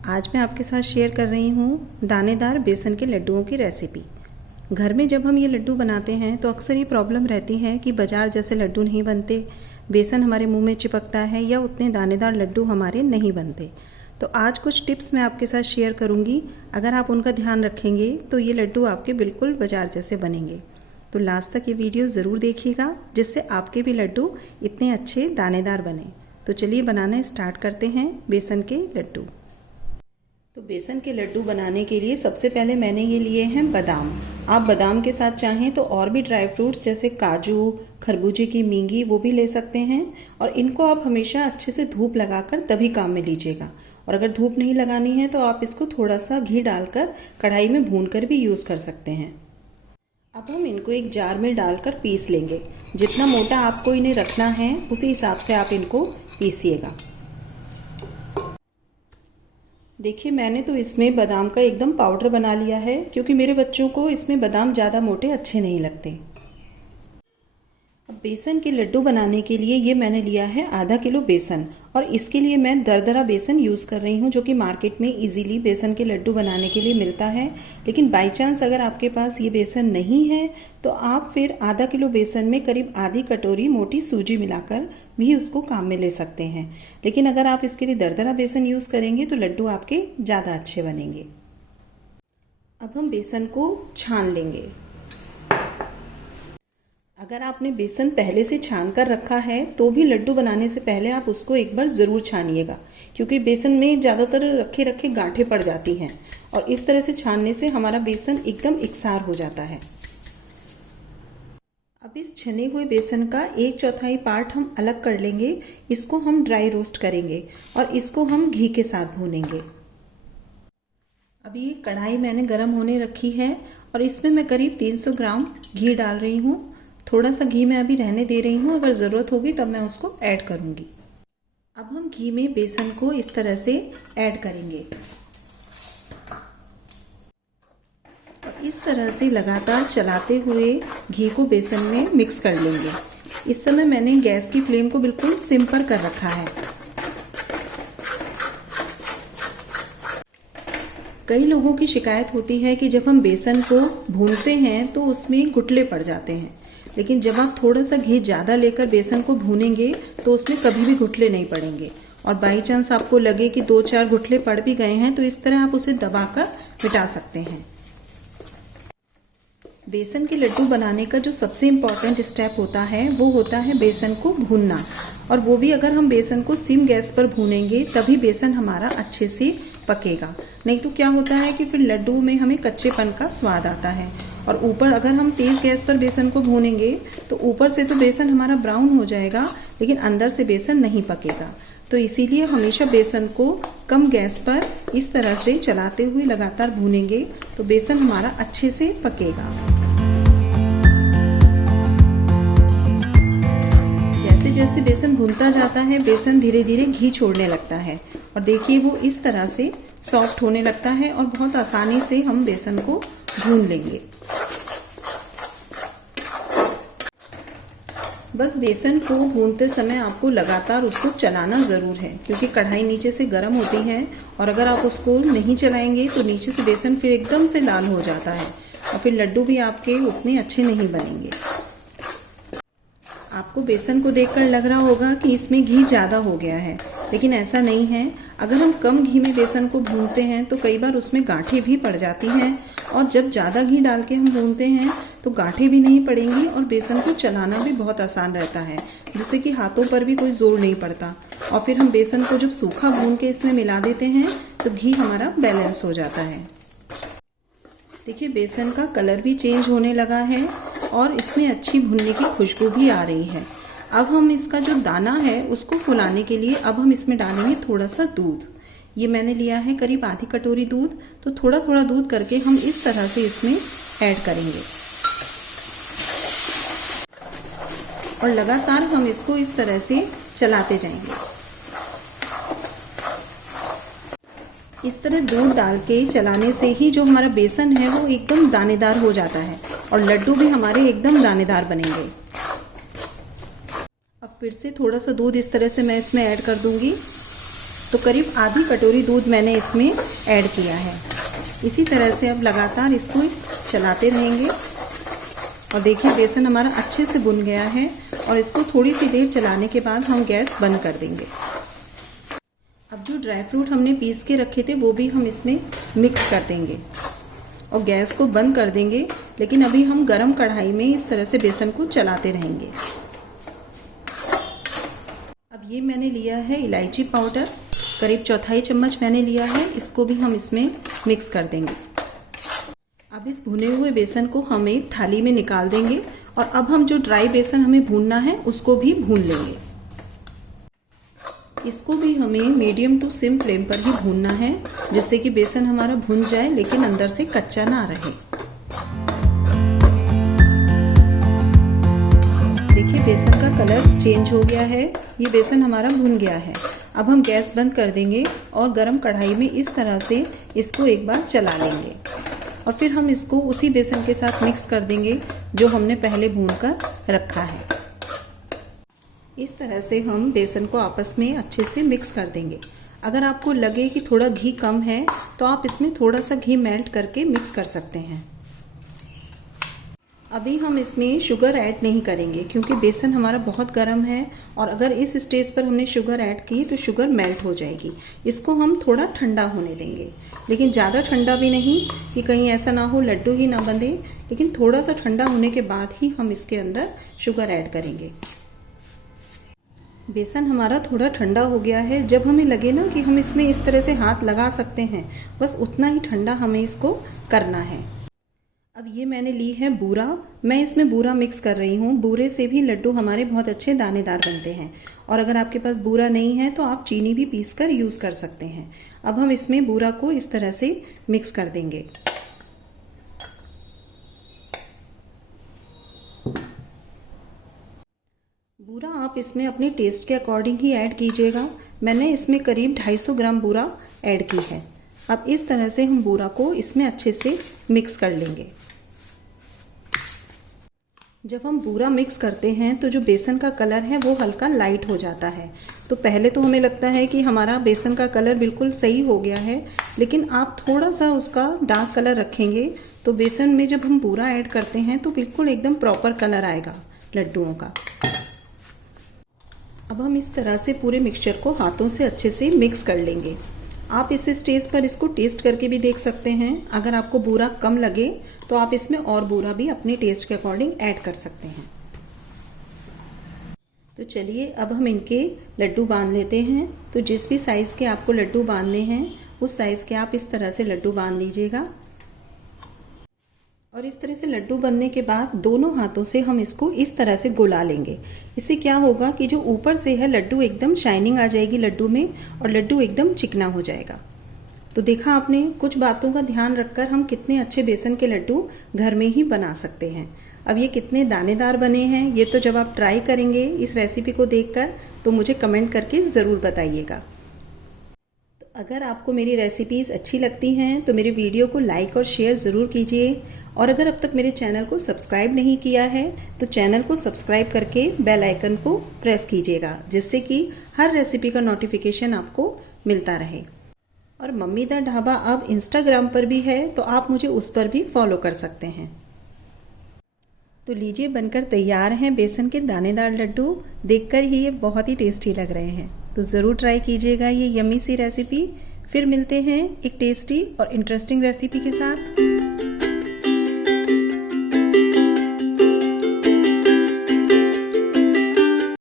आज मैं आपके साथ शेयर कर रही हूँ दानेदार बेसन के लड्डुओं की रेसिपी। घर में जब हम ये लड्डू बनाते हैं तो अक्सर ये प्रॉब्लम रहती है कि बाज़ार जैसे लड्डू नहीं बनते, बेसन हमारे मुंह में चिपकता है या उतने दानेदार लड्डू हमारे नहीं बनते। तो आज कुछ टिप्स मैं आपके साथ शेयर करूँगी। अगर आप उनका ध्यान रखेंगे तो ये लड्डू आपके बिल्कुल बाज़ार जैसे बनेंगे। तो लास्ट तक ये वीडियो ज़रूर देखिएगा जिससे आपके भी लड्डू इतने अच्छे दानेदार बने। तो चलिए बनाना स्टार्ट करते हैं बेसन के लड्डू। तो बेसन के लड्डू बनाने के लिए सबसे पहले मैंने ये लिए हैं बादाम। आप बादाम के साथ चाहें तो और भी ड्राई फ्रूट्स जैसे काजू, खरबूजे की मींगी वो भी ले सकते हैं। और इनको आप हमेशा अच्छे से धूप लगाकर तभी काम में लीजिएगा। और अगर धूप नहीं लगानी है तो आप इसको थोड़ा सा घी डालकर कढ़ाई में भूनकर भी यूज़ कर सकते हैं। अब हम इनको एक जार में डालकर पीस लेंगे। जितना मोटा आपको इन्हें रखना है उसी हिसाब से आप इनको पीसिएगा। देखिए मैंने तो इसमें बादाम का एकदम पाउडर बना लिया है क्योंकि मेरे बच्चों को इसमें बादाम ज़्यादा मोटे अच्छे नहीं लगते। अब बेसन के लड्डू बनाने के लिए ये मैंने लिया है आधा किलो बेसन। और इसके लिए मैं दरदरा बेसन यूज़ कर रही हूँ जो कि मार्केट में इजीली बेसन के लड्डू बनाने के लिए मिलता है। लेकिन बाई चांस अगर आपके पास ये बेसन नहीं है तो आप फिर आधा किलो बेसन में करीब आधी कटोरी मोटी सूजी मिलाकर भी उसको काम में ले सकते हैं। लेकिन अगर आप इसके लिए दरदरा बेसन यूज़ करेंगे तो लड्डू आपके ज़्यादा अच्छे बनेंगे। अब हम बेसन को छान लेंगे। अगर आपने बेसन पहले से छान कर रखा है तो भी लड्डू बनाने से पहले आप उसको एक बार ज़रूर छानिएगा क्योंकि बेसन में ज़्यादातर रखे रखे गांठें पड़ जाती हैं। और इस तरह से छानने से हमारा बेसन एकदम एकसार हो जाता है। अब इस छने हुए बेसन का 1/4 पार्ट हम अलग कर लेंगे। इसको हम ड्राई रोस्ट करेंगे और इसको हम घी के साथ भूनेंगे। अभी ये कढ़ाई मैंने गर्म होने रखी है और इसमें मैं करीब 300 ग्राम घी डाल रही हूँ। थोड़ा सा घी मैं अभी रहने दे रही हूँ, अगर ज़रूरत होगी तब मैं उसको ऐड करूँगी। अब हम घी में बेसन को इस तरह से ऐड करेंगे और इस तरह से लगातार चलाते हुए घी को बेसन में मिक्स कर लेंगे। इस समय मैंने गैस की फ्लेम को बिल्कुल सिम पर कर रखा है। कई लोगों की शिकायत होती है कि जब हम बेसन को भूनते हैं तो उसमें गुठले पड़ जाते हैं। लेकिन जब आप थोड़ा सा घी ज़्यादा लेकर बेसन को भूनेंगे तो उसमें कभी भी गुठले नहीं पड़ेंगे। और बाई चांस आपको लगे कि 2-4 गुठले पड़ भी गए हैं तो इस तरह आप उसे दबाकर मिटा सकते हैं। बेसन के लड्डू बनाने का जो सबसे इम्पॉर्टेंट स्टेप होता है वो होता है बेसन को भूनना। और वो भी अगर हम बेसन को सिम गैस पर भूनेंगे तभी बेसन हमारा अच्छे से पकेगा। नहीं तो क्या होता है कि फिर लड्डू में हमें कच्चेपन का स्वाद आता है। और ऊपर अगर हम तेज़ गैस पर बेसन को भूनेंगे तो ऊपर से तो बेसन हमारा ब्राउन हो जाएगा लेकिन अंदर से बेसन नहीं पकेगा। तो इसीलिए हमेशा बेसन को कम गैस पर इस तरह से चलाते हुए लगातार भूनेंगे तो बेसन हमारा अच्छे से पकेगा। जैसे जैसे बेसन भूनता जाता है बेसन धीरे धीरे घी छोड़ने लगता है और देखिए वो इस तरह से सॉफ्ट होने लगता है और बहुत आसानी से हम बेसन को भून लेंगे। बस बेसन को भूनते समय आपको लगातार उसको चलाना ज़रूर है क्योंकि कढ़ाई नीचे से गर्म होती है और अगर आप उसको नहीं चलाएंगे तो नीचे से बेसन फिर एकदम से लाल हो जाता है और फिर लड्डू भी आपके उतने अच्छे नहीं बनेंगे। आपको बेसन को देखकर लग रहा होगा कि इसमें घी ज़्यादा हो गया है, लेकिन ऐसा नहीं है। अगर हम कम घी में बेसन को भूनते हैं तो कई बार उसमें गांठें भी पड़ जाती हैं और जब ज़्यादा घी डाल के हम भूनते हैं तो गांठें भी नहीं पड़ेंगी और बेसन को चलाना भी बहुत आसान रहता है, जिससे कि हाथों पर भी कोई जोर नहीं पड़ता। और फिर हम बेसन को जब सूखा भून के इसमें मिला देते हैं तो घी हमारा बैलेंस हो जाता है। देखिए बेसन का कलर भी चेंज होने लगा है और इसमें अच्छी भुनने की खुशबू भी आ रही है। अब हम इसका जो दाना है उसको फुलाने के लिए अब हम इसमें डालेंगे थोड़ा सा दूध। ये मैंने लिया है करीब आधी कटोरी दूध। तो थोड़ा थोड़ा दूध करके हम इस तरह से इसमें ऐड करेंगे और लगातार हम इसको इस तरह से चलाते जाएंगे। इस तरह दूध डाल के चलाने से ही जो हमारा बेसन है वो एकदम दानेदार हो जाता है और लड्डू भी हमारे एकदम दानेदार बनेंगे। अब फिर से थोड़ा सा दूध इस तरह से मैं इसमें ऐड कर दूंगी तो करीब आधी कटोरी दूध मैंने इसमें ऐड किया है। इसी तरह से अब लगातार इसको चलाते रहेंगे। और देखिए बेसन हमारा अच्छे से भुन गया है और इसको थोड़ी सी देर चलाने के बाद हम गैस बंद कर देंगे। अब जो ड्राई फ्रूट हमने पीस के रखे थे वो भी हम इसमें मिक्स कर देंगे और गैस को बंद कर देंगे। लेकिन अभी हम गरम कढ़ाई में इस तरह से बेसन को चलाते रहेंगे। अब ये मैंने लिया है इलायची पाउडर, करीब 1/4 चम्मच मैंने लिया है। इसको भी हम इसमें मिक्स कर देंगे। अब इस भुने हुए बेसन को हम एक थाली में निकाल देंगे और अब हम जो ड्राई बेसन हमें भूनना है उसको भी भून लेंगे। इसको भी हमें मीडियम टू सिम फ्लेम पर ही भूनना है, जिससे कि बेसन हमारा भुन जाए लेकिन अंदर से कच्चा ना रहे। देखिए बेसन का कलर चेंज हो गया है, ये बेसन हमारा भुन गया है। अब हम गैस बंद कर देंगे और गरम कढ़ाई में इस तरह से इसको एक बार चला लेंगे और फिर हम इसको उसी बेसन के साथ मिक्स कर देंगे जो हमने पहले भून कर रखा है। इस तरह से हम बेसन को आपस में अच्छे से मिक्स कर देंगे। अगर आपको लगे कि थोड़ा घी कम है तो आप इसमें थोड़ा सा घी मेल्ट करके मिक्स कर सकते हैं। अभी हम इसमें शुगर ऐड नहीं करेंगे क्योंकि बेसन हमारा बहुत गर्म है और अगर इस स्टेज पर हमने शुगर ऐड की तो शुगर मेल्ट हो जाएगी। इसको हम थोड़ा ठंडा होने देंगे, लेकिन ज़्यादा ठंडा भी नहीं कि कहीं ऐसा ना हो लड्डू ही ना बंधे, लेकिन थोड़ा सा ठंडा होने के बाद ही हम इसके अंदर शुगर ऐड करेंगे। बेसन हमारा थोड़ा ठंडा हो गया है। जब हमें लगे ना कि हम इसमें इस तरह से हाथ लगा सकते हैं, बस उतना ही ठंडा हमें इसको करना है। अब ये मैंने ली है बूरा, मैं इसमें बूरा मिक्स कर रही हूँ। बूरे से भी लड्डू हमारे बहुत अच्छे दानेदार बनते हैं और अगर आपके पास बूरा नहीं है तो आप चीनी भी पीस कर यूज़ कर सकते हैं। अब हम इसमें बूरा को इस तरह से मिक्स कर देंगे। बूरा आप इसमें अपने टेस्ट के अकॉर्डिंग ही ऐड कीजिएगा। मैंने इसमें करीब 250 ग्राम बूरा ऐड की है। अब इस तरह से हम बूरा को इसमें अच्छे से मिक्स कर लेंगे। जब हम बूरा मिक्स करते हैं तो जो बेसन का कलर है वो हल्का लाइट हो जाता है। तो पहले तो हमें लगता है कि हमारा बेसन का कलर बिल्कुल सही हो गया है, लेकिन आप थोड़ा सा उसका डार्क कलर रखेंगे तो बेसन में जब हम बूरा ऐड करते हैं तो बिल्कुल एकदम प्रॉपर कलर आएगा लड्डुओं का। अब हम इस तरह से पूरे मिक्सचर को हाथों से अच्छे से मिक्स कर लेंगे। आप इस स्टेज पर इसको टेस्ट करके भी देख सकते हैं। अगर आपको बूरा कम लगे तो आप इसमें और बूरा भी अपने टेस्ट के अकॉर्डिंग ऐड कर सकते हैं। तो चलिए अब हम इनके लड्डू बांध लेते हैं। तो जिस भी साइज़ के आपको लड्डू बांधने हैं उस साइज़ के आप इस तरह से लड्डू बांध लीजिएगा। और इस तरह से लड्डू बनने के बाद दोनों हाथों से हम इसको इस तरह से गोला लेंगे। इससे क्या होगा कि जो ऊपर से है लड्डू एकदम शाइनिंग आ जाएगी लड्डू में और लड्डू एकदम चिकना हो जाएगा। तो देखा आपने, कुछ बातों का ध्यान रखकर हम कितने अच्छे बेसन के लड्डू घर में ही बना सकते हैं। अब ये कितने दानेदार बने हैं ये तो जब आप ट्राई करेंगे इस रेसिपी को देखकर तो मुझे कमेंट करके ज़रूर बताइएगा। अगर आपको मेरी रेसिपीज़ अच्छी लगती हैं तो मेरे वीडियो को लाइक और शेयर ज़रूर कीजिए और अगर अब तक मेरे चैनल को सब्सक्राइब नहीं किया है तो चैनल को सब्सक्राइब करके बेल आइकन को प्रेस कीजिएगा, जिससे कि हर रेसिपी का नोटिफिकेशन आपको मिलता रहे। और मम्मी दा ढाबा अब इंस्टाग्राम पर भी है तो आप मुझे उस पर भी फॉलो कर सकते हैं। तो लीजिए बनकर तैयार हैं बेसन के दानेदार लड्डू। देखकर ही ये बहुत ही टेस्टी लग रहे हैं, तो ज़रूर ट्राई कीजिएगा ये यम्मी सी रेसिपी। फिर मिलते हैं एक टेस्टी और इंटरेस्टिंग रेसिपी के साथ।